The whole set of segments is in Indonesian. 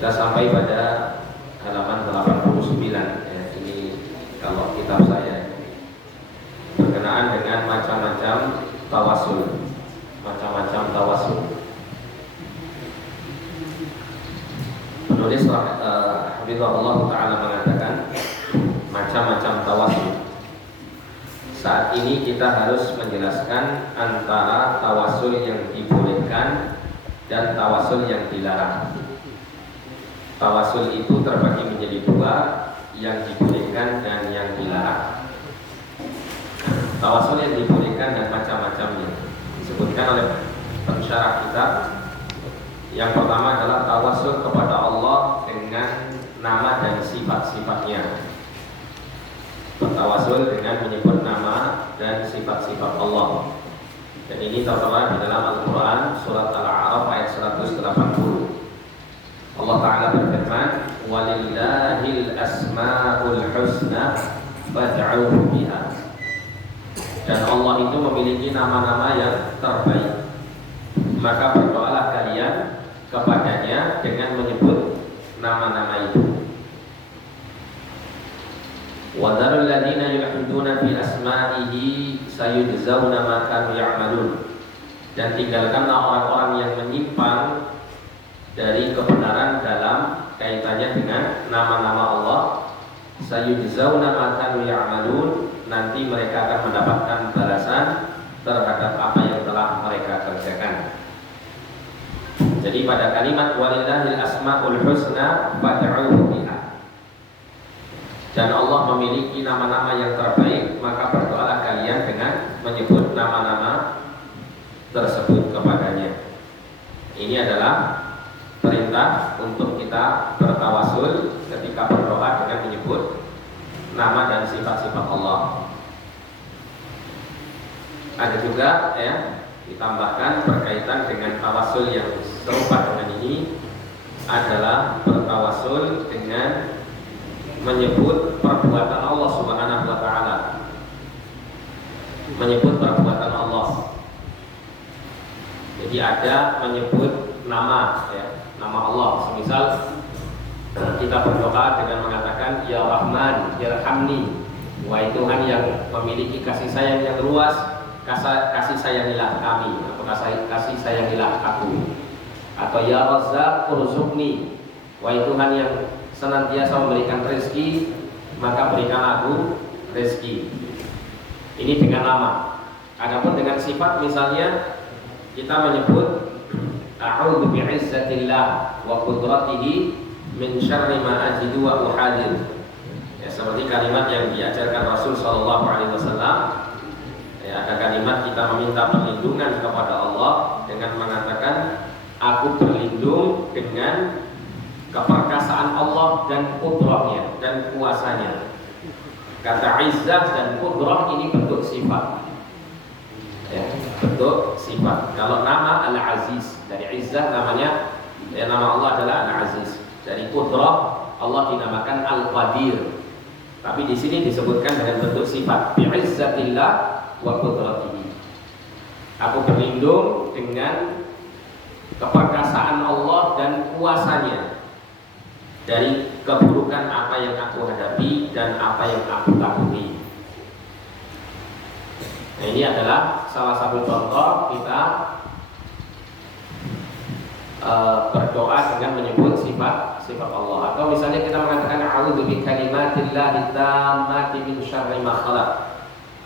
Kita sampai pada halaman 89 ya. Ini kalau kitab saya berkenaan dengan macam-macam tawasul. Penulis Hafizahullah Ta'ala mengatakan macam-macam tawasul. Saat ini kita harus menjelaskan antara tawasul yang dibolehkan dan tawasul yang dilarang. Tawasul itu terbagi menjadi dua, yang dibolehkan dan yang dilarang. Tawasul yang dibolehkan dan macam-macamnya disebutkan oleh pensyarah kitab. Yang pertama adalah tawasul kepada Allah dengan nama dan sifat-sifatnya. Bertawasul dengan menyebut nama dan sifat-sifat Allah. Dan ini tertera di dalam Al-Quran surat Al-A'raf ayat 180. Allah Ta'ala berfirman, walillahil asma'ul husna fad'uhu biha. Dan Allah itu memiliki nama-nama yang terbaik, maka berdoalah kalian kepadanya dengan menyebut nama-nama itu. Wa dzarul ladzina yulhiduna fi asma'ihi sayujzauna ma kanu ya'malun. Dan tinggalkanlah orang-orang yang menyimpang dari kebenaran dalam kaitannya dengan nama-nama Allah. Sayujzauna ma kanu ya'malun, nanti mereka akan mendapatkan balasan terhadap apa yang telah mereka kerjakan. Jadi pada kalimat walillahil asmaul husna fad'uhu biha, dan Allah memiliki nama-nama yang terbaik, maka berdoalah kalian dengan menyebut nama-nama tersebut kepadanya. Ini adalah perintah untuk kita bertawasul ketika berdoa dengan menyebut nama dan sifat-sifat Allah. Ada juga ya ditambahkan berkaitan dengan tawasul yang serupa dengan ini adalah bertawasul dengan menyebut perbuatan Allah Subhanahu wa Ta'ala. Menyebut perbuatan Allah. Jadi ada menyebut nama ya, nama Allah. Semisal kita berdoa dengan mengatakan ya Rahman, ya Rahmani, wahai Tuhan yang memiliki kasih sayang yang luas, kasih sayangilah kami, atau kasih sayangilah aku. Atau ya Razzaq urzuqni, wahai Tuhan yang senantiasa memberikan rezeki, maka berikan aku rezeki. Ini dengan nama. Adapun dengan sifat, misalnya kita menyebut a'udzu bi'izzatillah wa qudratihi min syarri ma ajidu wa uhadir. Ya, seperti kalimat yang diajarkan Rasul sallallahu alaihi wasallam. Ya, ada kalimat kita meminta perlindungan kepada Allah dengan mengatakan aku berlindung dengan keperkasaan Allah dan kudrahnya dan kuasanya. Kata izzah dan kudrah ini bentuk sifat ya, bentuk sifat. Kalau nama Al-Aziz, dari izzah namanya ya, nama Allah adalah Al-Aziz. Dari kudrah Allah dinamakan Al-Qadir. Tapi di sini disebutkan dengan bentuk sifat, bi'izzatillah wa qudratihi. Aku berlindung dengan keperkasaan Allah dan kuasanya dari keburukan apa yang aku hadapi dan apa yang aku takuti. Nah, ini adalah salah satu contoh kita berdoa dengan menyebut sifat Allah. Atau misalnya kita mengatakan a'udzu bi kalimatillahi tammati min syarri ma khalaq.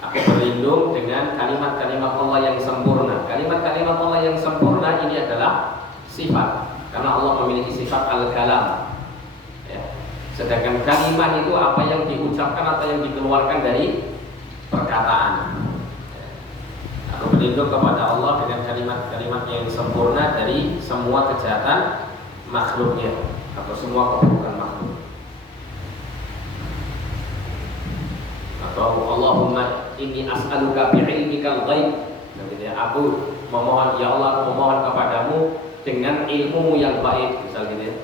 Aku berlindung dengan kalimat-kalimat Allah yang sempurna. Kalimat-kalimat Allah yang sempurna ini adalah sifat, karena Allah memiliki sifat al-kalam. Sedangkan kalimat itu apa yang diucapkan atau yang dikeluarkan dari perkataan. Aku berlindung kepada Allah dengan kalimat-kalimat yang sempurna dari semua kejahatan makhluknya atau semua keburukan makhluk. Atau Allahumma inni as'aluka bi'ilmikal ghaib. Aku memohon, ya Allah, aku memohon kepadamu dengan ilmu yang baik, misal gitu ya.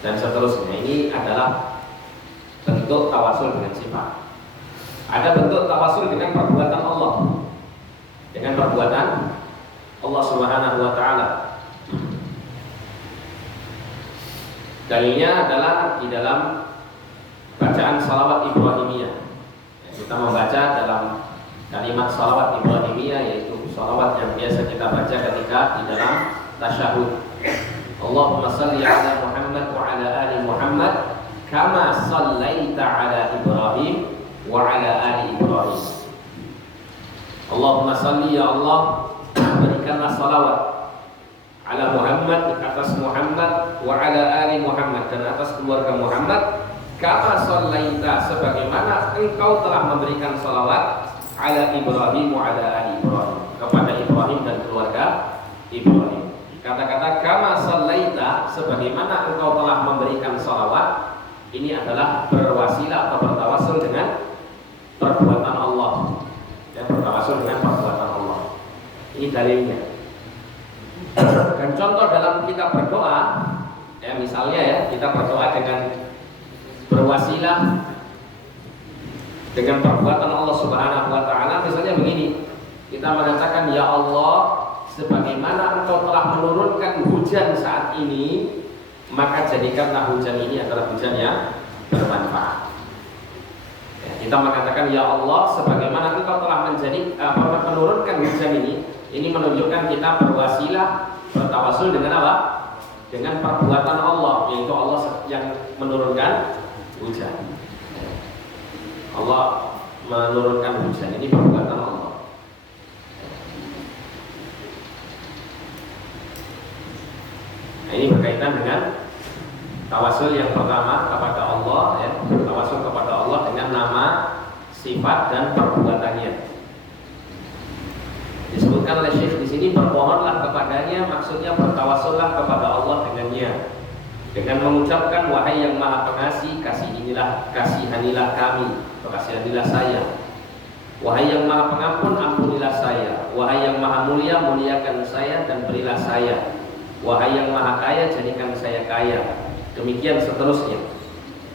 Dan seterusnya. Ini adalah bentuk tawasul dengan sifat. Ada bentuk tawasul dengan perbuatan Allah, dengan perbuatan Allah Subhanahu wa Ta'ala. Dalilnya adalah di dalam bacaan salawat Ibrahimiyah. Kita membaca dalam kalimat salawat Ibrahimiyah, yaitu salawat yang biasa kita baca ketika di dalam tasyahud. Allahumma salli ala Muhammad wa ala ali Muhammad kama sallaita ala Ibrahim wa ala ali Ibrahim. Allahumma salli, ya Allah, berikanlah salawat ala Muhammad, atas Muhammad, wa ala ali Muhammad, dan atas keluarga Muhammad, kama sallaita, sebagaimana engkau telah memberikan salawat ala Ibrahim wa ala ali Ibrahim, kepada Ibrahim dan keluarga Ibrahim. Kata-kata kama sallaita, sebagaimana engkau telah memberikan salawat, ini adalah berwasilah atau bertawasul dengan perbuatan Allah, dan bertawasul dengan perbuatan Allah. Ini dalilnya. Dan contoh dalam kita berdoa, ya misalnya ya, kita berdoa dengan berwasilah dengan perbuatan Allah Subhanahu wa taala. Misalnya begini, kita mengatakan, ya Allah, sebagaimana engkau telah menurunkan hujan saat ini, maka jadikanlah hujan ini adalah hujan yang bermanfaat. Ya, kita mengatakan, ya Allah, sebagaimana engkau telah menurunkan hujan ini menunjukkan kita berwasilah, bertawasul dengan apa? Dengan perbuatan Allah, yaitu Allah yang menurunkan hujan. Allah menurunkan hujan, ini perbuatan Allah. Nah, ini berkaitan dengan tawasul yang pertama kepada Allah, ya, tawasul kepada Allah dengan nama, sifat, dan perbuatannya. Disebutkan oleh Syekh di sini, bermohonlah kepadanya, maksudnya bertawasullah kepada Allah dengannya, dengan mengucapkan, wahai yang maha pengasih, kasihanilah kami, kasihanilah saya. Wahai yang maha pengampun, ampunilah saya. Wahai yang maha mulia, muliakan saya dan berilah saya. Wahai yang maha kaya, jadikan saya kaya. Demikian seterusnya.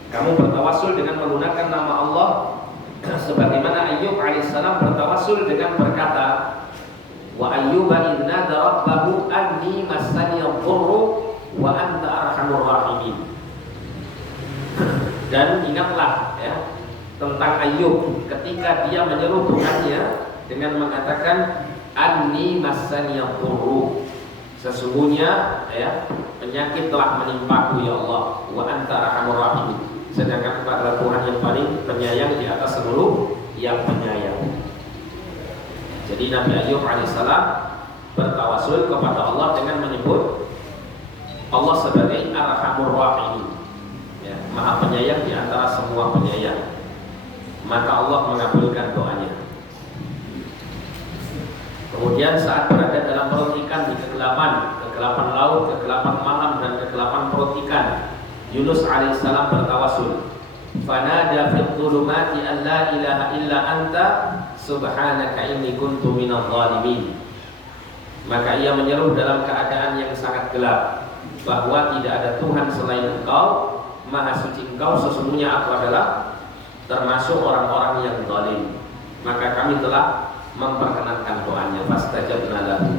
Kamu bertawasul dengan menggunakan nama Allah, sebagaimana Ayyub alaihissalam bertawasul dengan berkata, wa ayyuba inna rabbahu anni massani dhurru wa anta arhamur rahimin. Dan ingatlah ya tentang Ayyub ketika dia menyeru Tuhannya dengan mengatakan, anni massani dhurru, sesungguhnya ya penyakit telah menimpaku ya Allah, wa anta arhamur rahimin, sedangkan Engkau adalah Tuhan yang paling penyayang di atas seluruh yang penyayang. Jadi Nabi Ayyub alaihissalam bertawasul kepada Allah dengan menyebut Allah sebagai Arhamur Rahimin, ya, maha penyayang di antara semua penyayang. Maka Allah mengabulkan doanya. Kemudian saat berada dalam perut ikan di kegelapan laut, kegelapan malam, dan kegelapan perut ikan, Yunus alaihissalam bertawasul, fanada fil dhulumati an la ilaha illa anta subhanaka inni kuntu minadh dhalimin. Maka ia menyeru dalam keadaan yang sangat gelap bahwa tidak ada Tuhan selain Engkau, maha suci Engkau, sesungguhnya aku adalah termasuk orang-orang yang zalim. Maka kami telah memperkenankan doanya, fastajabna lahu.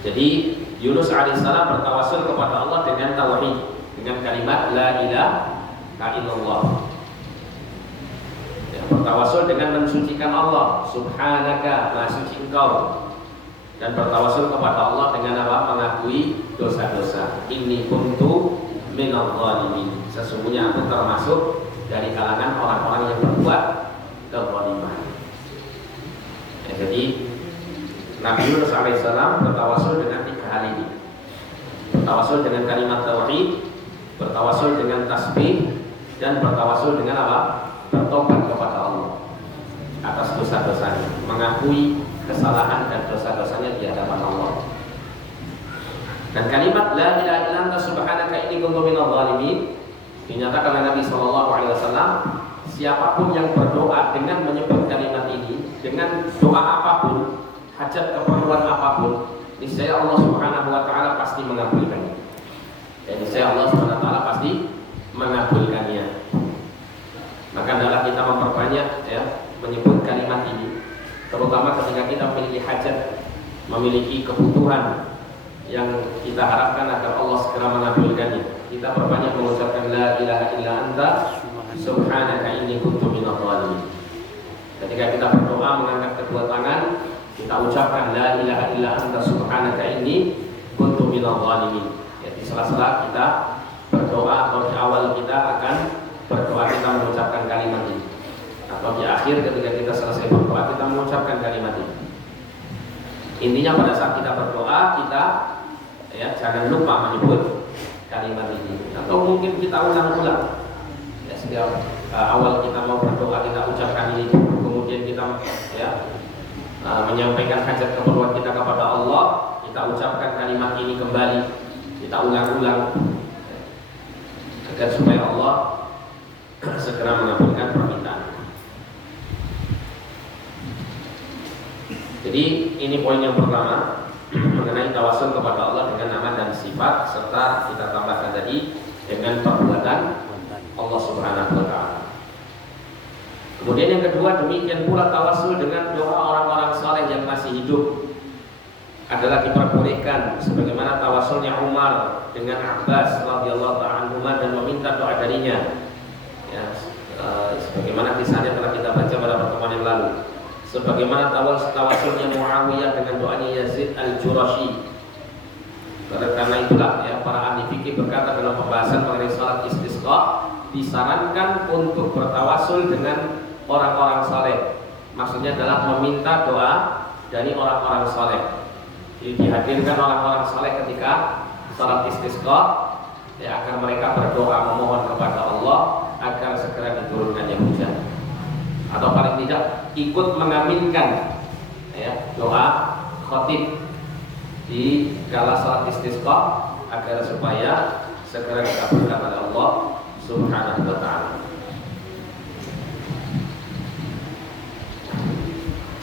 Jadi Yunus alaihissalam bertawasul kepada Allah dengan tauhid, dengan kalimat la ilaha illallah. Bertawasul dengan mensucikan Allah, subhanaka, maha suci Engkau. Dan bertawasul kepada Allah dengan apa? Mengakui dosa-dosa. Inni kuntu minadh dhalimin, sesungguhnya aku termasuk dari kalangan orang-orang yang berbuat kezaliman. Ya, jadi Nabi Yunus alaihissalam bertawasul dengan tiga hal ini. Bertawasul dengan kalimat tauhid, bertawasul dengan tasbih, dan bertawasul dengan apa? Bertobat kepada Allah atas dosa-dosanya, mengakui kesalahan dan dosa-dosanya di hadapan Allah. Dan kalimat la ilaha illa anta subhanaka inni kuntu minadh dhalimin dinyatakan oleh Nabi SAW, siapapun yang berdoa dengan menyebut kalimat ini, dengan doa apapun, hajat keperluan apapun, niscaya Allah Subhanahu wa taala pasti mengabulkannya. Dan niscaya Allah Subhanahu wa taala pasti mengabulkannya. Maka adalah kita memperbanyak ya menyebut kalimat ini, terutama ketika kita memiliki hajat, memiliki kebutuhan yang kita harapkan agar Allah segera mengabulkannya. Kita perbanyak mengucapkan la ilaha illa anta subhanaka inni kuntu minadh dhalimin. Ketika kita berdoa mengangkat kedua tangan, kita ucapkan la ilaha illa anta subhanaka inni kuntu minadh dhalimin. Ya, di sela-sela kita berdoa atau di awal kita akan berdoa kita mengucapkan kalimat ini, atau di akhir ketika kita selesai berdoa kita mengucapkan kalimat ini. Intinya pada saat kita berdoa kita jangan lupa menyebut kalimat ini, atau mungkin kita ulang-ulang. Ya, setiap awal kita mau berdoa kita ucapkan ini, kemudian kita menyampaikan hajat keperluan kita kepada Allah, kita ucapkan kalimat ini kembali, kita ulang-ulang agar supaya Allah segera mengabulkan permintaan. Jadi ini poin yang pertama mengenai tawasul kepada Allah dengan nama dan sifat, serta kita tambahkan tadi dengan perbuatan Allah Subhanahu wa taala. Kemudian yang kedua, demikian pula tawasul dengan doa orang-orang saleh yang masih hidup adalah diperbolehkan, sebagaimana tawasulnya Umar dengan Abbas radhiyallahu ta'ala anhuma dan meminta doa darinya. Ya, sebagaimana kisahnya telah kita baca pada pertemuan yang lalu. Sebagaimana tawasulnya Muawiyah dengan doanya Yazid al-Jurashi. Karena itulah para ahli fikih berkata dalam pembahasan mengenai salat istisqa, disarankan untuk bertawasul dengan orang-orang saleh. Maksudnya adalah meminta doa dari orang-orang saleh. Jadi dihadirkan orang-orang saleh ketika salat istisqa, agar mereka berdoa memohon kepada Allah agar segera diturunkannya hujan, atau paling tidak ikut mengaminkan doa khatib di kala salat istisqa agar supaya segera dikabulkan oleh Allah Subhanahu wa taala.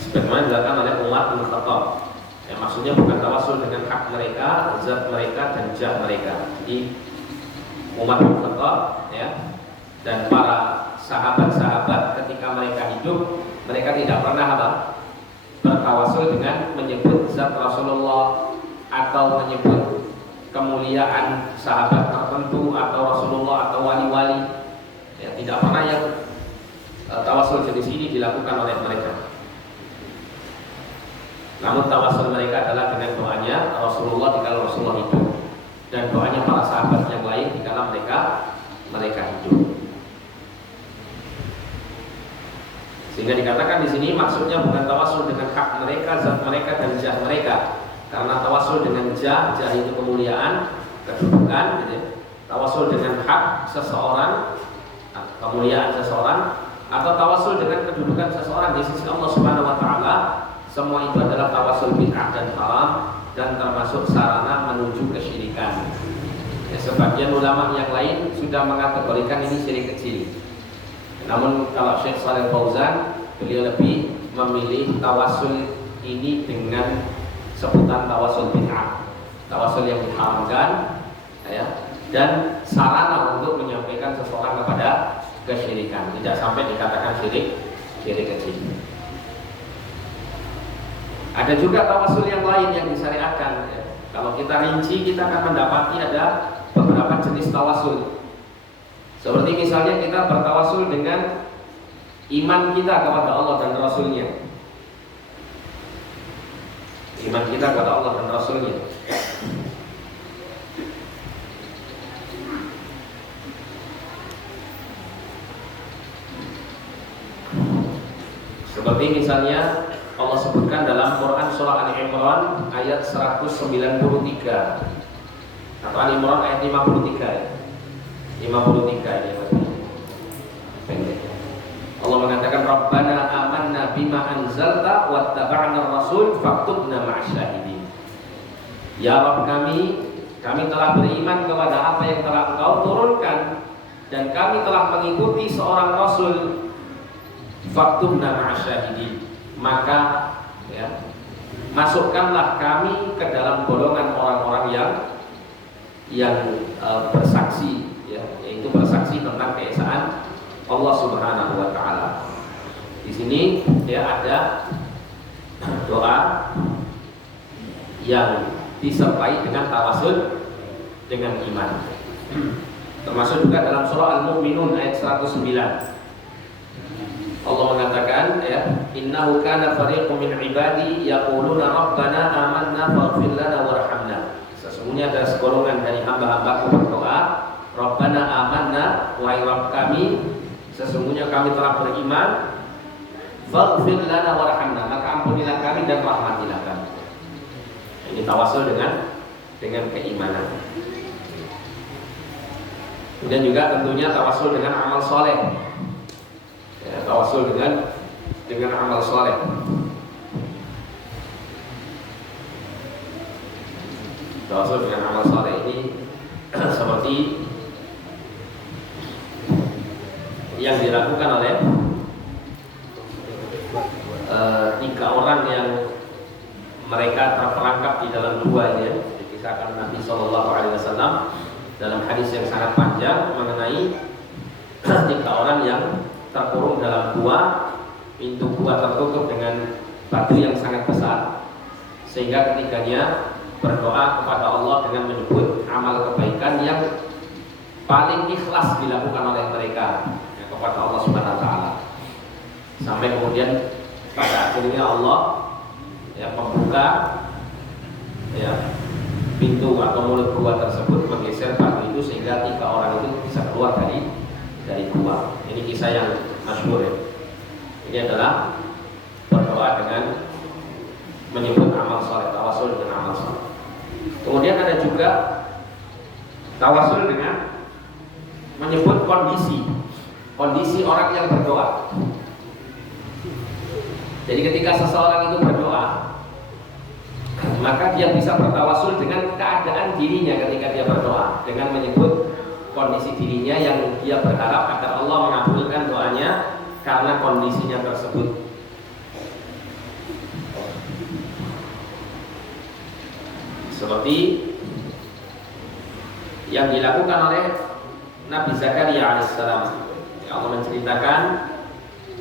Sebagaimana dilakukan oleh Umar bin Khattab. Maksudnya bukan tawasul dengan hak mereka, zat mereka dan jah mereka. Jadi Umar bin Khattab dan para sahabat-sahabat ketika mereka hidup, mereka tidak pernah bertawasul dengan menyebut zat Rasulullah atau menyebut kemuliaan sahabat tertentu atau Rasulullah atau wali-wali. Tidak pernah yang tawasul jenis ini dilakukan oleh mereka. Namun tawasul mereka adalah dengan doanya Rasulullah dikala Rasulullah hidup, dan doanya para sahabat yang lain dikala mereka hidup. Sehingga dikatakan di sini maksudnya bukan tawasul dengan hak mereka, zat mereka dan jah mereka. Karena tawasul dengan jah itu kemuliaan, kedudukan, gitu. Tawasul dengan hak seseorang, kemuliaan seseorang, atau tawasul dengan kedudukan seseorang di sisi Allah Subhanahu wa taala, semua itu adalah tawasul bid'ah dan haram dan termasuk sarana menuju kesyirikan. Sebagian ulama yang lain sudah mengkategorikan ini syirik kecil. Namun kalau Syekh Shalih Fauzan, beliau lebih memilih tawasul ini dengan sebutan tawasul bid'ah, tawasul yang diharamkan, dan sarana untuk menyampaikan seseorang kepada kesyirikan, tidak sampai dikatakan syirik kecil. Ada juga tawasul yang lain yang disyariatkan. Kalau kita rinci, kita akan mendapati ada beberapa jenis tawasul. Seperti misalnya kita bertawasul dengan iman kita kepada Allah dan Rasulnya. Iman kita kepada Allah dan Rasulnya. Seperti misalnya Allah sebutkan dalam Quran surah Ali Imran ayat 193 atau Ali Imran ayat 53 ini pendek. Allah mengatakan Rabbana amanna bima anzalta wattaba'na ar-rasul faktubna ma'asyahidin. Ya Rabb kami telah beriman kepada apa yang telah Engkau turunkan dan kami telah mengikuti seorang rasul, faktubna ma'asyahidin. Maka masukkanlah kami ke dalam golongan orang-orang yang bersaksi, yaitu bersaksi tentang keesaan Allah Subhanahu wa taala. Di sini ada doa yang disertai dengan tawasul dengan iman. Termasuk juga dalam surah Al-Mu'minun ayat 109. Allah mengatakan ya, innahu kana fariqun min ibadi yaquluna rabbana amanna faghfir lana warhamna. Sesungguhnya ada segolongan dari hamba-hambaku berdoa, Rabbana amanna, wahai Rabb kami, sesungguhnya kami telah beriman, faghfir lana warhamna, maka ampunilah kami dan rahmatilah kami. Ini tawasul dengan keimanan. Kemudian juga tentunya tawasul dengan amal soleh. Ya, tawasul dengan amal soleh. Tawasul dengan amal soleh ini seperti yang dilakukan oleh 3 orang yang mereka terperangkap di dalam gua ini ya. Dikisahkan Nabi SAW dalam hadis yang sangat panjang mengenai 3 orang yang terkurung dalam gua, pintu gua tertutup dengan batu yang sangat besar, sehingga ketiganya berdoa kepada Allah dengan menyebut amal kebaikan yang paling ikhlas dilakukan oleh mereka ya, kepada Allah Subhanahu Wa Taala, sampai kemudian pada akhirnya Allah ya membuka ya pintu atau mulut gua tersebut, menggeser batu itu sehingga 3 orang itu bisa keluar dari gua. Ini kisah yang masyhur ya. Ini adalah berdoa dengan menyebut amal soleh, tawasul dengan amal soleh. Kemudian ada juga tawasul dengan menyebut kondisi orang yang berdoa. Jadi ketika seseorang itu berdoa, maka dia bisa bertawasul dengan keadaan dirinya ketika dia berdoa, dengan menyebut kondisi dirinya yang dia berharap agar Allah mengabulkan doanya karena kondisinya tersebut. Seperti yang dilakukan oleh Nabi Zakaria alaihissalam. Allah menceritakan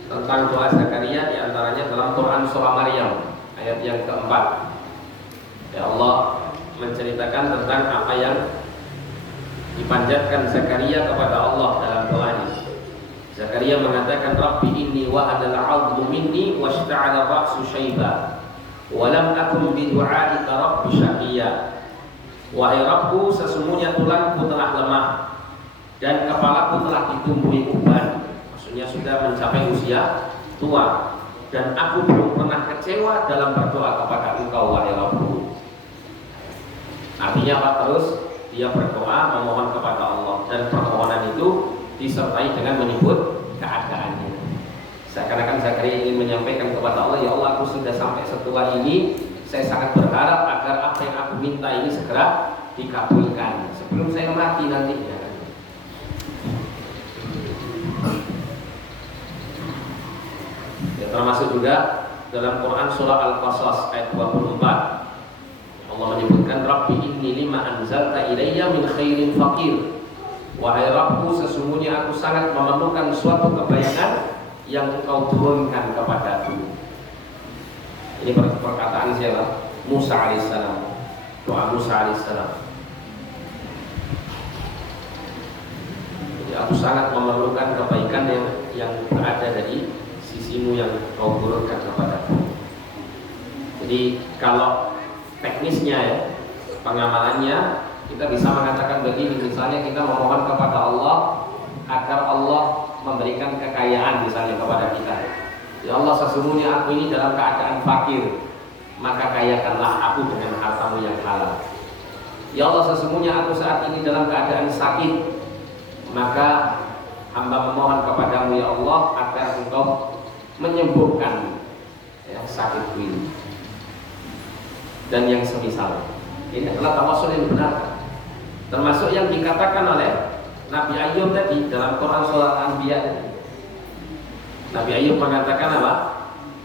tentang doa Zakaria diantaranya dalam Quran surah Maryam ayat yang keempat. Ya Allah menceritakan tentang apa yang dipanjatkan Zakaria kepada Allah dalam doanya. Zakaria mengatakan, Rabbi inni wahadal 'adlu minni washta'ala ra'su syaiba wa lam akun bi du'aika rabbi syaqiyya. Wahai Rabbku, sesungguhnya tulangku telah lemah dan kepalaku telah ditumbuhi uban. Maksudnya sudah mencapai usia tua, dan aku belum pernah kecewa dalam berdoa kepada Engkau wahai Rabbku. Artinya apa? Terus dia berdoa memohon kepada Allah, dan permohonan itu disertai dengan menyebut keadaannya. Seakan-akan Zakaria ingin menyampaikan kepada Allah, ya Allah, aku sudah sampai setua ini, saya sangat berharap agar apa yang aku minta ini segera dikabulkan sebelum saya mati nantinya. Ya, termasuk juga dalam Quran surah Al-Qasas ayat 24. Allah menyebutkan, Rabbi inni lima anzalta ilayya min khairin faqir. Wahai Rabbku, sesungguhnya aku sangat memerlukan suatu kebaikan yang Engkau turunkan kepadaku. Ini perkataan siapa? Musa alaihissalam. Doa Musa alaihissalam. Jadi aku sangat memerlukan kebaikan yang berada dari sisimu yang Kau turunkan kepadaku. Jadi kalau teknisnya ya, pengamalannya kita bisa mengatakan begini, misalnya kita memohon kepada Allah agar Allah memberikan kekayaan misalnya kepada kita. Ya Allah, sesungguhnya aku ini dalam keadaan fakir, maka kayakanlah aku dengan hartamu yang halal. Ya Allah, sesungguhnya aku saat ini dalam keadaan sakit, maka hamba memohon kepadamu ya Allah agar Engkau menyembuhkan ya, sakitku ini. Dan yang semisal. Ini adalah tawasul yang benar. Termasuk yang dikatakan oleh Nabi Ayub tadi dalam Quran surah Al-Anbiya. Nabi Ayub mengatakan apa?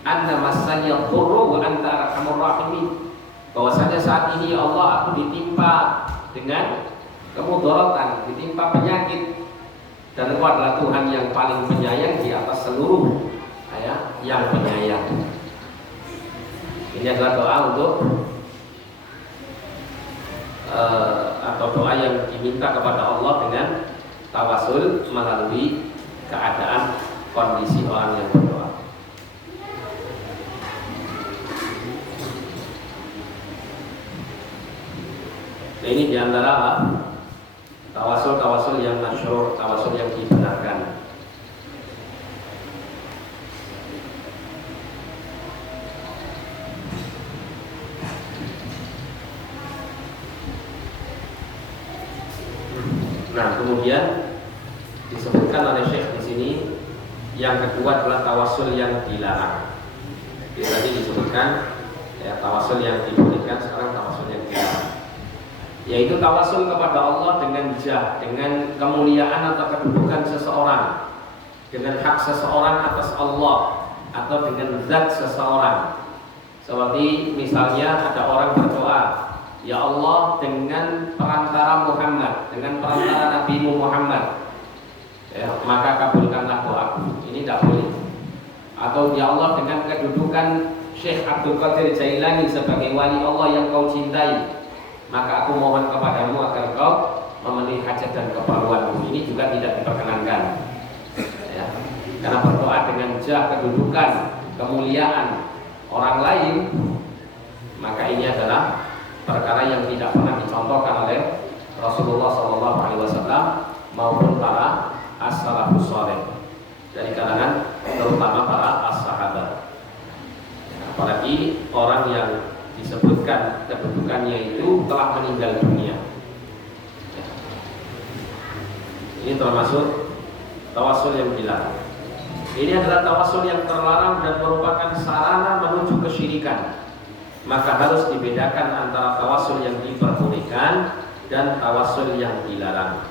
Anna massanya dhurru wa anta arhamur rahimin. Bahwasanya saat ini ya Allah, aku ditimpa dengan kemudaratan, ditimpa penyakit, dan Engkau adalah Tuhan yang paling penyayang di atas seluruh ya, yang penyayang. Ini adalah doa untuk atau doa yang diminta kepada Allah dengan tawasul melalui keadaan kondisi orang yang berdoa. Nah, ini diantara tawasul yang masyhur, tawasul yang dibenarkan. Nah, kemudian disebutkan oleh Syekh di sini yang kedua adalah tawasul yang dilarang. Jadi tadi disebutkan ya, tawasul yang dibolehkan, sekarang tawasul yang dilarang. Yaitu tawasul kepada Allah dengan jah, dengan kemuliaan atau kedudukan seseorang, dengan hak seseorang atas Allah atau dengan zat seseorang. Seperti misalnya ada orang berdoa, ya Allah dengan perantara Muhammad, dengan perantara Nabi Muhammad, ya, maka kabulkanlah doaku. Ini tidak boleh. Atau ya Allah dengan kedudukan Syekh Abdul Qadir Jailani sebagai wali Allah yang kau cintai, maka aku mohon kepadamu agar kau memenuhi hajat dan keperluanmu. Ini juga tidak diperkenankan, ya. Karena berdoa dengan jah, kedudukan, kemuliaan orang lain, maka ini adalah perkara yang tidak pernah dicontohkan oleh Rasulullah SAW maupun para as-salafus saleh dari kalangan terutama para as-sahabat. Apalagi orang yang disebutkan kedudukannya itu telah meninggal dunia. Ini termasuk tawasul yang dilarang. Ini adalah tawasul yang terlarang dan merupakan sarana menuju kesyirikan. Maka harus dibedakan antara tawasul yang diperbolehkan dan tawasul yang dilarang.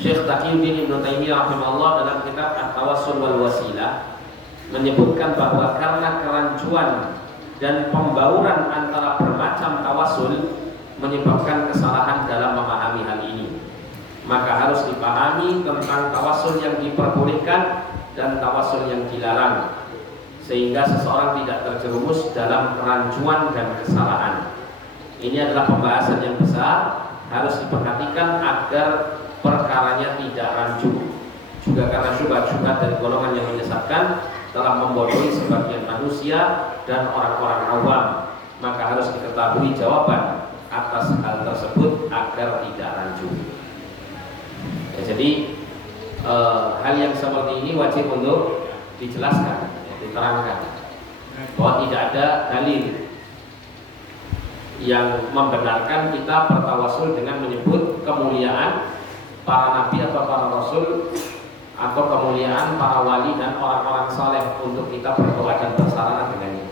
Syekh Taqiyuddin Ibnu Taimiyah rahimahullah dalam kitab At-Tawassul wal Wasilah menyebutkan bahwa karena kerancuan dan pembauran antara bermacam tawasul menyebabkan kesalahan dalam memahami hal ini, maka harus dipahami tentang tawasul yang diperbolehkan dan tawasul yang dilarang, sehingga seseorang tidak terjerumus dalam kerancuan dan kesalahan. Ini adalah pembahasan yang besar, harus diperhatikan agar perkaranya tidak rancu. Juga karena syubhat-syubhat dari golongan yang menyesatkan telah membodohi sebagian manusia dan orang-orang awam, maka harus diketahui jawaban atas hal tersebut agar tidak rancu. Ya, jadi hal yang seperti ini wajib untuk dijelaskan, ya, diterangkan bahwa tidak ada dalil yang membenarkan kita bertawasul dengan menyebut kemuliaan para nabi atau para rasul atau kemuliaan para wali dan orang-orang saleh untuk kita berdoa dan bersarana dengannya.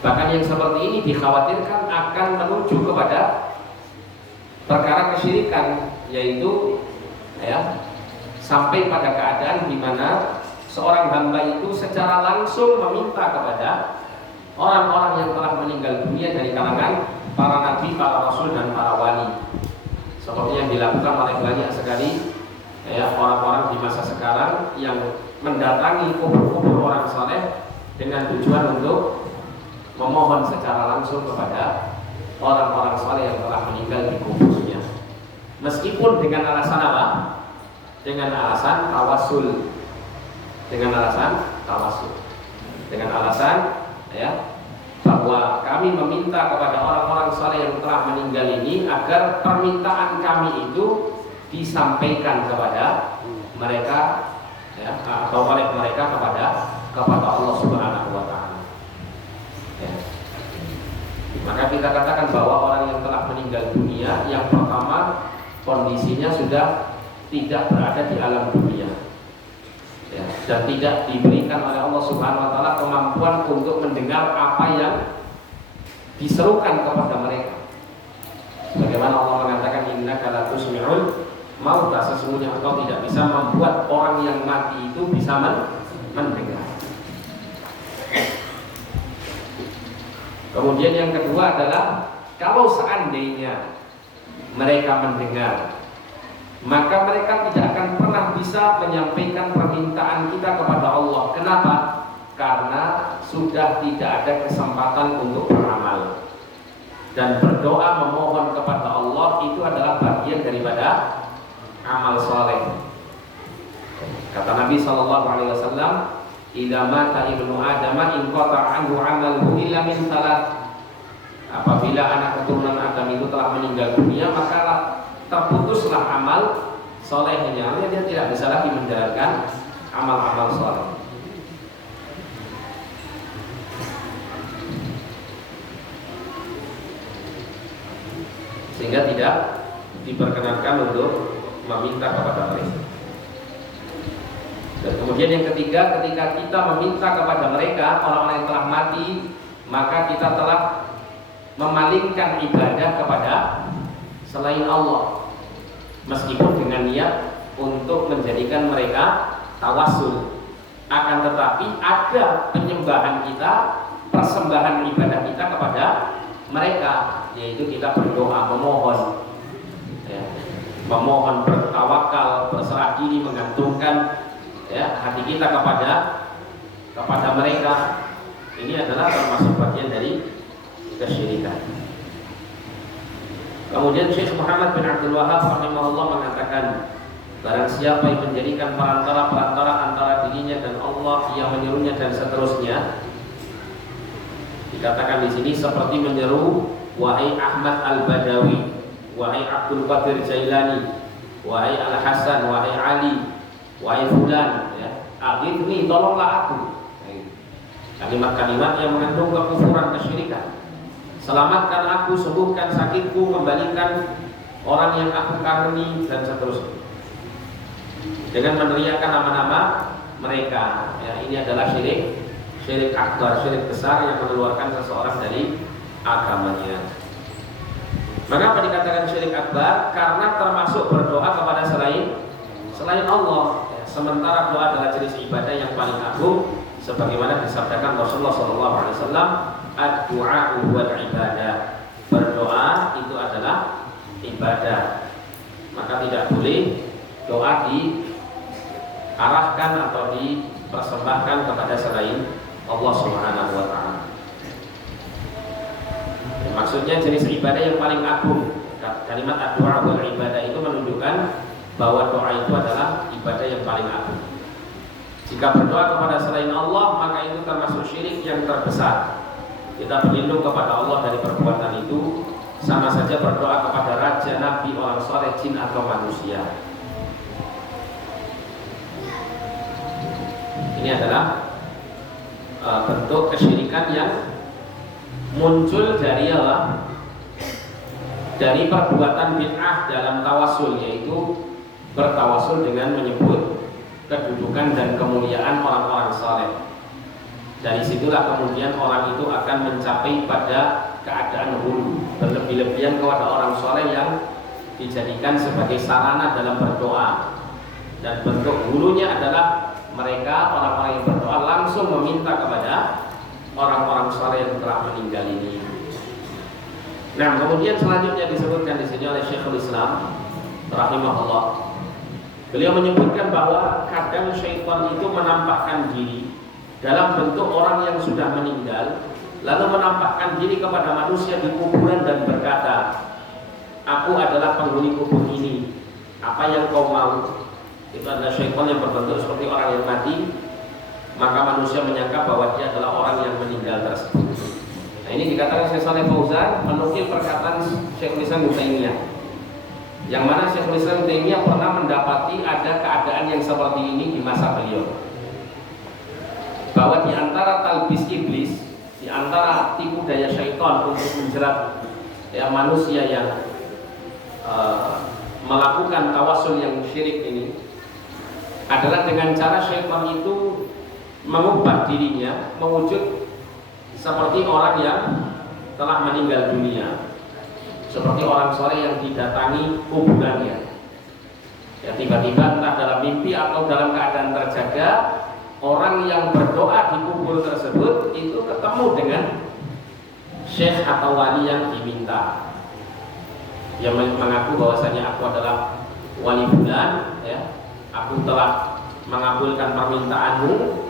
Bahkan yang seperti ini dikhawatirkan akan menuju kepada perkara kesyirikan, yaitu ya, sampai pada keadaan di mana seorang hamba itu secara langsung meminta kepada orang-orang yang telah meninggal dunia dari kalangan para nabi, para rasul dan para wali, seperti yang dilakukan oleh banyak sekali ya, orang-orang di masa sekarang yang mendatangi kubur-kubur orang saleh dengan tujuan untuk memohon secara langsung kepada orang-orang saleh yang telah meninggal di kuburnya, meskipun dengan alasan apa? Dengan alasan tawasul, dengan alasan tawasul, dengan alasan ya, bahwa kami meminta kepada orang-orang saleh yang telah meninggal ini agar permintaan kami itu disampaikan kepada mereka ya, atau oleh mereka kepada Allah Subhanahu wa taala. Ya. Maka kita katakan bahwa orang yang telah meninggal dunia, yang pertama kondisinya sudah tidak berada di alam dunia, ya, dan tidak diberikan oleh Allah Subhanahu wa taala kemampuan untuk mendengar apa yang diserukan kepada mereka. Bagaimana Allah mengatakan innaka la tusmi'ul mauta, sesungguhnya engkau tidak bisa membuat orang yang mati itu bisa mendengar. Kemudian yang kedua adalah kalau seandainya mereka mendengar, maka mereka tidak akan pernah bisa menyampaikan permintaan kita kepada Allah. Kenapa? Karena sudah tidak ada kesempatan untuk beramal dan berdoa memohon kepada adalah bagian daripada amal soleh. Kata Nabi SAW, "Idza mata ibnu Adam inqata anhu 'amaluhu illa min salat." Apabila anak keturunan Adam itu telah meninggal dunia, maka terputuslah amal solehnya. Artinya dia tidak bisa lagi menjalankan amal-amal soleh. Sehingga tidak diperkenankan untuk meminta kepada mereka. Dan kemudian yang ketiga, ketika kita meminta kepada mereka, orang-orang yang telah mati, maka kita telah memalingkan ibadah kepada selain Allah, meskipun dengan niat untuk menjadikan mereka tawasul. Akan tetapi ada penyembahan kita, persembahan ibadah kita kepada mereka, yaitu kita berdoa, memohon, ya, memohon, bertawakal, berserah diri, menggantungkan hati kita kepada mereka. Ini adalah termasuk bagian dari kesyirikan. Kemudian Syekh Muhammad bin Abdul Wahab rahimahullah mengatakan, barang siapa yang menjadikan perantara antara dirinya dan Allah, yang menyerunya dan seterusnya, dikatakan di sini seperti menyeru, wahai Ahmad Al-Badawi, wahai Abdul Qadir Jailani, wahai Al-Hasan, wahai Ali, wahai fulan, ya, aghithni, tolonglah aku. Kalimat-kalimat yang mengandung kekufuran, kesyirikan. Selamatkan aku, sembuhkan sakitku, kembalikan orang yang aku kagumi, dan seterusnya. Dengan meneriakkan nama-nama mereka, ya, ini adalah syirik akbar, syirik besar yang mengeluarkan seseorang dari agamanya. Mengapa dikatakan syirik akbar? Karena termasuk berdoa kepada selain Allah. Sementara doa adalah jenis ibadah yang paling agung, sebagaimana disabdakan Rasulullah SAW, ad-du'a huwal ibadah. Berdoa itu adalah ibadah. Maka tidak boleh doa diarahkan atau dipersembahkan kepada selain Allah Subhanahu wa ta'ala. Maksudnya jenis ibadah yang paling agung. Kalimat ad-du'a huwal ibadah itu menunjukkan bahwa doa itu adalah ibadah yang paling agung. Jika berdoa kepada selain Allah, maka itu termasuk syirik yang terbesar. Kita berlindung kepada Allah dari perbuatan itu, sama saja berdoa kepada raja, nabi, orang soleh, jin atau manusia. Ini adalah bentuk kesyirikan yang muncul dari Allah, dari perbuatan bid'ah dalam tawasul, yaitu bertawasul dengan menyebut kedudukan dan kemuliaan orang-orang saleh. Dari situlah kemudian orang itu akan mencapai pada keadaan hulu, berlebih-lebihan kepada orang saleh yang dijadikan sebagai sarana dalam berdoa. Dan bentuk hulunya adalah mereka, orang-orang yang berdoa, langsung meminta kepada orang-orang saleh yang telah meninggal ini. Nah, kemudian selanjutnya disebutkan di sini oleh Syekhul Islam rahimahullah. Beliau menyebutkan bahwa kadang syaitan itu menampakkan diri dalam bentuk orang yang sudah meninggal, lalu menampakkan diri kepada manusia di kuburan dan berkata, aku adalah penghuni kubur ini, apa yang kau mau? Itu adalah syaitan yang berbentuk seperti orang yang mati. Maka manusia menyangka bahwa dia adalah orang yang meninggal tersebut. Nah, ini dikatakan Syekh Shalih Fauzan menukil perkataan Syekhul Islam Ibnu Taimiyah, yang mana Syekhul Islam Ibnu Taimiyah pernah mendapati ada keadaan yang seperti ini di masa beliau, bahwa di antara talbis iblis, di antara tipu daya syaitan untuk menjerat manusia yang melakukan tawasul yang syirik ini, adalah dengan cara syaitan itu mengubah dirinya mewujud seperti orang yang telah meninggal dunia, seperti orang soleh yang didatangi kuburannya. Ya, tiba-tiba entah dalam mimpi atau dalam keadaan terjaga, orang yang berdoa di kubur tersebut itu ketemu dengan syekh atau wali yang diminta, yang mengaku bahwasanya aku adalah wali fulan, ya, aku telah mengabulkan permintaanmu,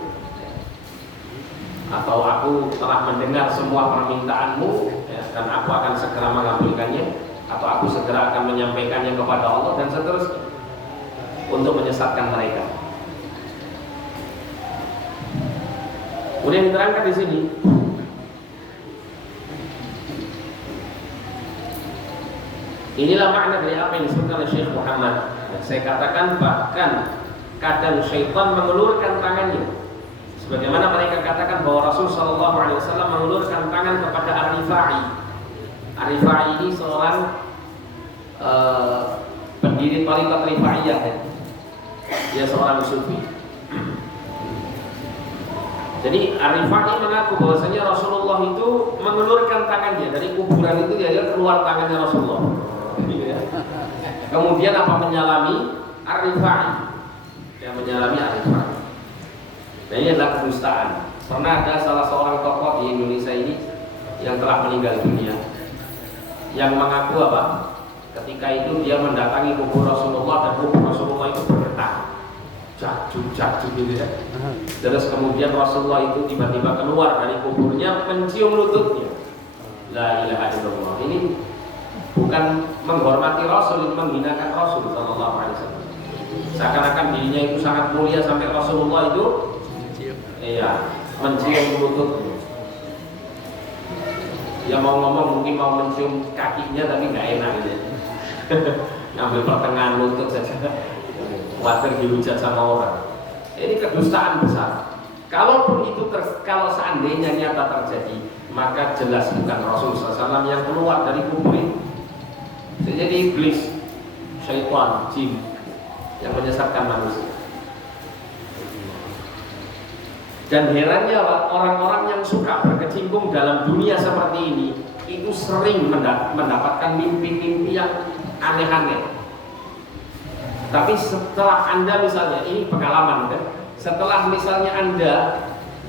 atau aku telah mendengar semua permintaanmu, ya, dan aku akan segera mengabulkannya. atau aku segera akan menyampaikannya kepada Allah dan seterusnya untuk menyesatkan mereka. Kemudian diterangkan di sini, inilah makna dari apa yang disebutkan oleh Syekh Muhammad. Saya katakan bahkan kadang syaitan mengulurkan tangannya, sebagaimana mereka katakan bahwa Rasul Shallallahu Alaihi Wasallam mengulurkan tangan kepada Ar-Rifai. Ar-Rifai ini seorang pendiri Thariqat Rifaiyah. Dia seorang sufi. Jadi Ar-Rifai mengaku bahwasanya Rasulullah itu mengulurkan tangannya dari kuburan itu, dia keluar tangannya Rasulullah. Kemudian apa menyalami Ar-Rifai, yang menyalami Ar-Rifai. Nah, ini adalah kedustaan. Pernah ada salah seorang tokoh di Indonesia ini yang telah meninggal dunia, yang mengaku apa? Ketika itu dia mendatangi kubur Rasulullah dan kubur Rasulullah itu bergetar, jatuh gitu ya. Terus kemudian Rasulullah itu tiba-tiba keluar dari kuburnya mencium lututnya. La ilaha illallah. Ini bukan menghormati Rasul, menghinakan Rasul Sallallahu Alaihi Wasallam. Seakan-akan dirinya itu sangat mulia sampai Rasulullah itu mencium lututnya. Dia mau ngomong mungkin mau mencium kakinya tapi nggak enak gitu. Ngambil pertengahan lutut saja. Khawatir dihujat sama orang. Ini kedustaan besar. Kalaupun itu kalau seandainya nyata terjadi, maka jelas bukan Rasul SAW yang keluar dari kubur itu. Jadi iblis, syaitan, jin yang menyesatkan manusia. Dan herannya orang-orang yang suka berkecimpung dalam dunia seperti ini itu sering mendapatkan mimpi-mimpi yang aneh-aneh. Tapi setelah Anda misalnya, ini pengalaman kan? Setelah misalnya Anda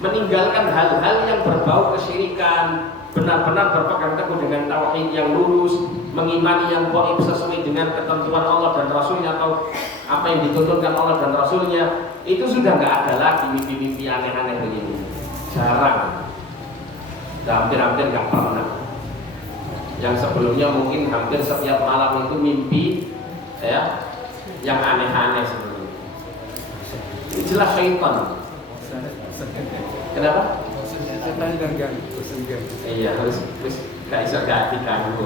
meninggalkan hal-hal yang berbau kesyirikan, benar-benar berpegang teguh dengan tauhid yang lurus, mengimani yang gaib sesuai dengan ketentuan Allah dan Rasulnya, atau apa yang dituntunkan Allah dan Rasulnya, itu sudah nggak ada lagi mimpi-mimpi aneh-aneh begini. Jarang, hampir-hampir nggak pernah. Yang sebelumnya mungkin hampir setiap malam itu mimpi ya yang aneh-aneh sebenarnya. Ini jelas syaitan. Kenapa? Setan dan ganggu. Iya, harus nggak bisa diganggu.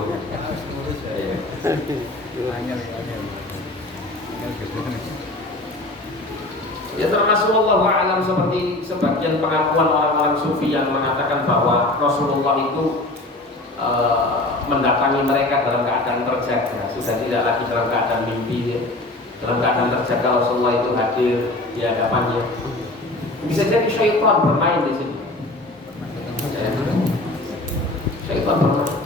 Ya termasuk Allah alam seperti sebagian pengakuan orang-orang sufi yang mengatakan bahwa Rasulullah itu mendatangi mereka dalam keadaan terjaga, sudah tidak lagi dalam keadaan mimpi ya. Dalam keadaan terjaga Rasulullah itu hadir di hadapannya. Bisa jadi syaitan bermain di sini. Syaitan bermain.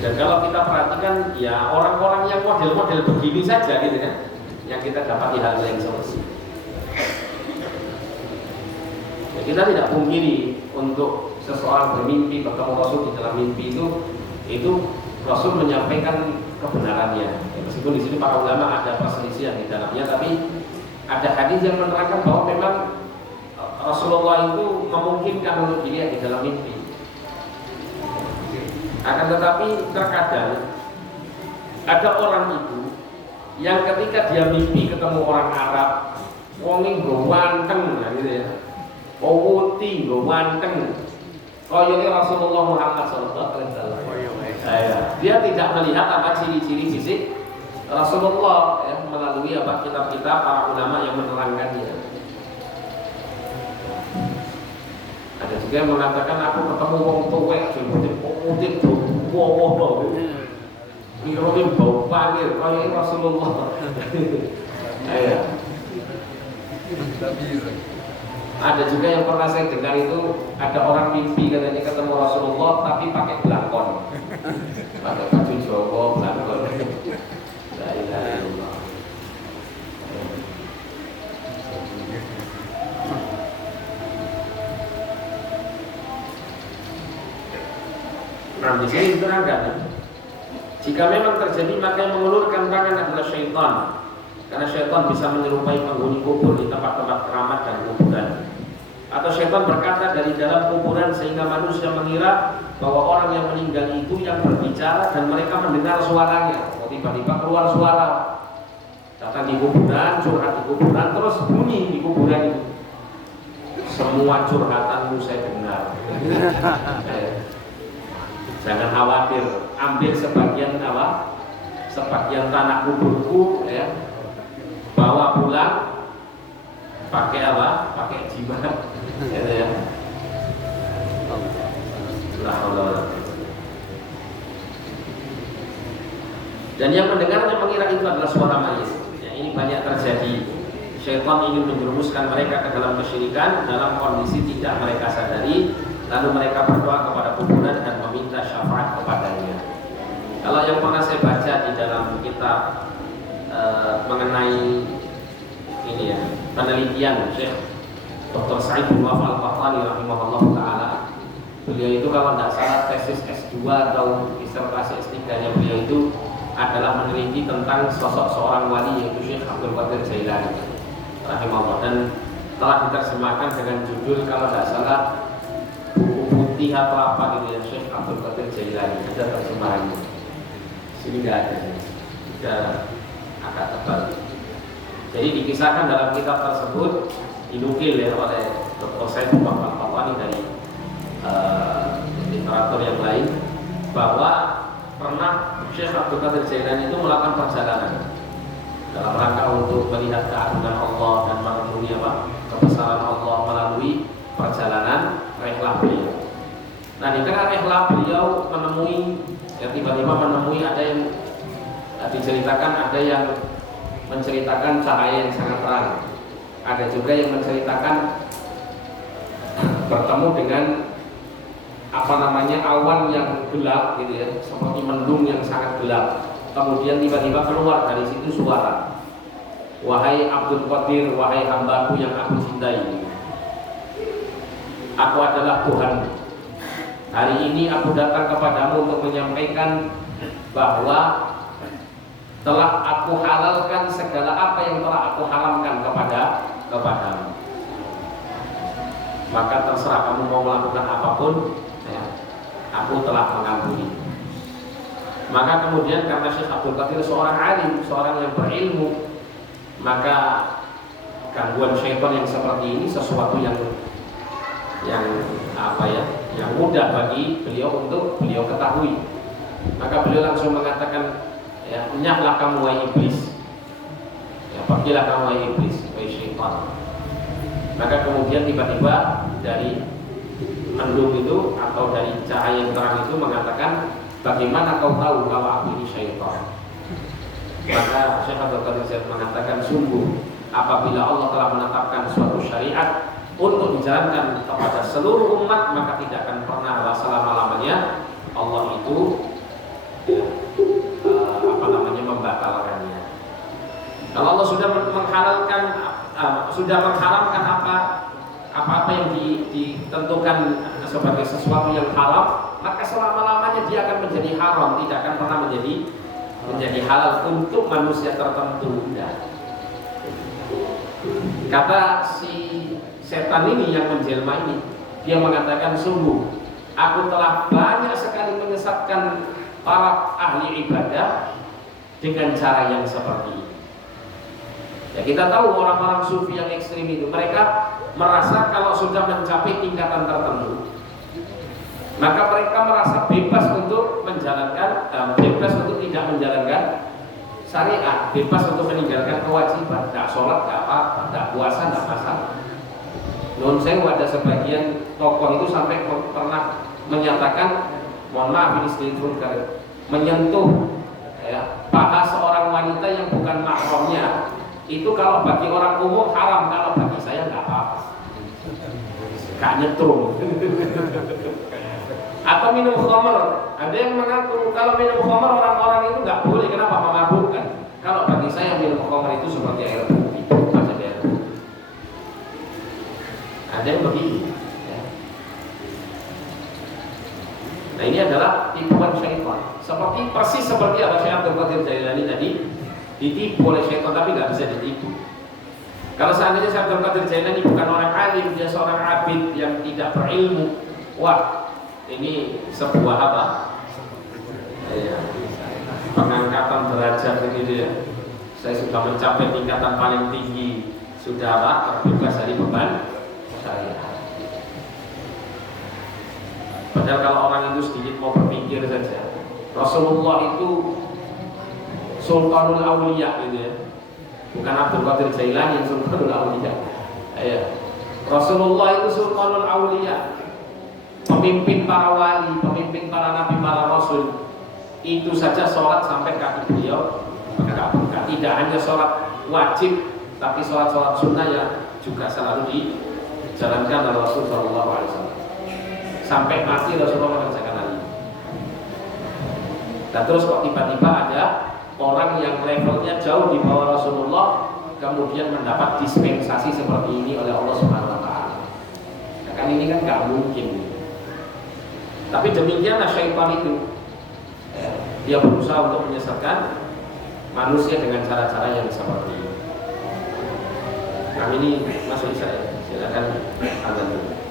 Dan kalau kita perhatikan ya orang-orang yang model-model begini saja gitu kan, yang kita dapat di hal yang seperti ini. Ya, kita tidak pungkiri untuk seseorang bermimpi bertemu Rasul di dalam mimpi itu Rasul menyampaikan kebenarannya. Ya, meskipun di sini para ulama ada perselisihan di dalamnya, tapi ada hadis yang menerangkan bahwa memang Rasulullah itu memungkinkan untuk dilihat di dalam mimpi. Akan tetapi terkadang ada orang itu yang ketika dia mimpi ketemu orang Arab, wongin ganteng, gitu ya, putih, ganteng. Koyone Rasulullah Muhammad Sallallahu Alaihi Wasallam. Dia tidak melihat apa ciri-ciri fisik Rasulullah ya, melalui apa kitab-kitab para ulama yang menerangkannya. Ada juga yang mengatakan aku ketemu wong tuwek putih wow. Mirone bau panir koyone Rasulullah. Ada juga yang pernah saya dengar itu ada orang mimpi katanya ketemu Rasulullah tapi pakai belangkon, pakai baju Jawa belangkon. La ilaha illallah. Nah di sini diterangkan, jika memang terjadi maka yang mengulurkan tangan adalah syaitan. Karena syaitan bisa menyerupai penghuni kubur di tempat-tempat keramat dan kuburan. Atau syaitan berkata dari dalam kuburan sehingga manusia mengira bahwa orang yang meninggal itu yang berbicara dan mereka mendengar suaranya. Oh, tiba-tiba keluar suara, datang di kuburan, curhat di kuburan, terus bunyi di kuburan itu. Semua curhatanmu saya dengar. Jangan khawatir, ambil sebagian apa? Sebagian tanah kuburku, ya, bawa pulang, pakai apa? Pakai jimat, ya. Dan yang mendengarnya mengira itu adalah suara mayit. Ya, ini banyak terjadi. Syaitan ingin menjerumuskan mereka ke dalam kesyirikan dalam kondisi tidak mereka sadari, lalu mereka berdoa kepada kuburan dan meminta syafaat kepadanya. Kalau yang pernah saya baca di dalam kitab mengenai ini ya, penelitian Syekh Dr. Sa'id bin Wafal Al-Qahtani rahimahullah ta'ala, beliau itu kalau tidak salah tesis S2 atau disertasi S3-nya beliau itu adalah meneliti tentang sosok seorang wali yaitu Syekh Abdul Qadir Jailani rahimahullah, dan telah diterjemahkan dengan judul kalau tidak salah buku putih atau apa gitu ya, Syekh Abdul Qadir Jailani, ada terjemahannya. Sini nggak ada, sudah agak tebal. Jadi dikisahkan dalam kitab tersebut, dinukil ya oleh Dr. Said Muhammad Al-Qahtani dari literatur yang lain, bahwa pernah Syekh Abdul Qadir Jailani itu melakukan perjalanan dalam rangka untuk melihat keagungan Allah dan merenungi kebesaran Allah melalui perjalanan rihlah beliau. Nah, di tengah rihlah beliau menemui, ya, tiba-tiba menemui ada yang diceritakan, ada yang menceritakan cahaya yang sangat terang, ada juga yang menceritakan bertemu dengan awan yang gelap gitu ya, seperti mendung yang sangat gelap. Kemudian tiba-tiba keluar dari situ suara, wahai Abdul Qadir, wahai hambaku yang aku cintai, aku adalah Tuhan. Hari ini aku datang kepadamu untuk menyampaikan bahwa telah aku halalkan segala apa yang telah aku haramkan kepadamu. Maka terserah kamu mau melakukan apapun, ya, aku telah mengampuni. Maka kemudian karena Syekh Abdul Qadir seorang alim, seorang yang berilmu, maka gangguan syaitan yang seperti ini sesuatu yang mudah bagi beliau untuk beliau ketahui. Maka beliau langsung mengatakan, ya, enyahlah kamu wahai iblis, ya, pergilah kamu wahai iblis, wahai syaitan. Maka kemudian tiba-tiba dari mendung itu atau dari cahaya yang terang itu mengatakan, bagaimana kau tahu kalau aku ini syaitan? Maka Syekh Abdul Qadir mengatakan, sungguh apabila Allah telah menetapkan suatu syariat untuk dijalankan kepada seluruh umat, maka tidak akan pernah selama-lamanya Allah itu membatalkannya. Kalau Allah sudah mengharamkan apa yang ditentukan sebagai sesuatu yang haram, maka selama-lamanya dia akan menjadi haram, tidak akan pernah menjadi halal untuk manusia tertentu. Kata si setan ini yang menjelma ini, dia mengatakan, sungguh aku telah banyak sekali menyesatkan para ahli ibadah dengan cara yang seperti ini. Ya, kita tahu orang-orang sufi yang ekstrim itu, mereka merasa kalau sudah mencapai tingkatan tertentu, maka mereka merasa bebas untuk menjalankan, bebas untuk tidak menjalankan syariat, bebas untuk meninggalkan kewajiban, tidak sholat, tidak apa, tidak puasa, tidak masalah. Non sewu, ada sebagian tokoh itu sampai pernah menyatakan, mohon maaf ini sedikit vulgar, menyentuh ya, paha seorang wanita yang bukan mahramnya itu kalau bagi orang umum haram, kalau bagi saya nggak apa-apa, gak nyetrum. Atau minum khamr, ada yang mengaku kalau minum khamr orang-orang itu nggak boleh, kenapa? Memabukkan. Kalau bagi saya minum khamr itu seperti air putih, macam air putih. Ada yang begini ya. Nah, ini adalah tipuan syaitan. Persis seperti apa Syekh Abdul Qadir Jailani tadi ditipu oleh syaitan, tapi nggak bisa ditipu. Kalau seandainya Syekh Abdul Qadir Jailani bukan orang alim, dia seorang abid yang tidak berilmu, wah, ini sebuah apa? Ya, pengangkatan derajat ini dia. Saya sudah mencapai tingkatan paling tinggi, sudah apa? Terbebas dari beban syariat. Padahal kalau orang itu sedikit mau berpikir saja, Rasulullah itu Sultanul Auliya gitu ya. Bukan Abdul Qadir Jailani yang Sultanul Auliya. Ya. Rasulullah itu Sultanul Auliya, pemimpin para wali, pemimpin para nabi, para rasul. Itu saja sholat sampai kaki beliau mengabulkan. Tidak hanya sholat wajib, tapi sholat sunnah yang juga selalu dijalankan oleh Rasul Sallallahu Alaihi Wasallam. Sampai mati Rasulullah mengerjakan hal ini. Dan terus kok tiba-tiba ada orang yang levelnya jauh di bawah Rasulullah kemudian mendapat dispensasi seperti ini oleh Allah Subhanahu wa taala. Nah, kan ini kan nggak mungkin. Tapi demikianlah syaitan itu. Dia berusaha untuk menyesatkan manusia dengan cara-cara yang seperti ini. Nah, ini masuk saya. Silakan azan dulu.